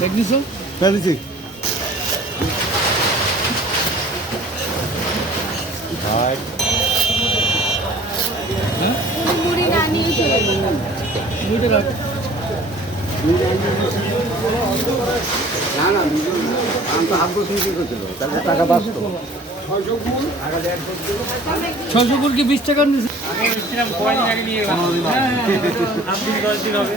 দেখনিছো পেয়েছি মুড়ি না নিয়ে চলে গেলাম দুইটা রাখ না না আমি তো হাফ করছিল তাহলে টাকা বাঁচতো ছশো করে কি বিশ টাকা নিয়েছে এবার আর কি নি- নিতে হবে?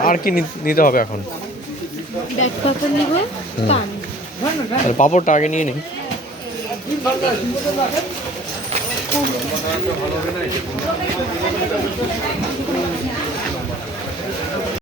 এখন কি নিতে হবে এখন? তাহলে পাপড়টা আগে নিয়ে নিই।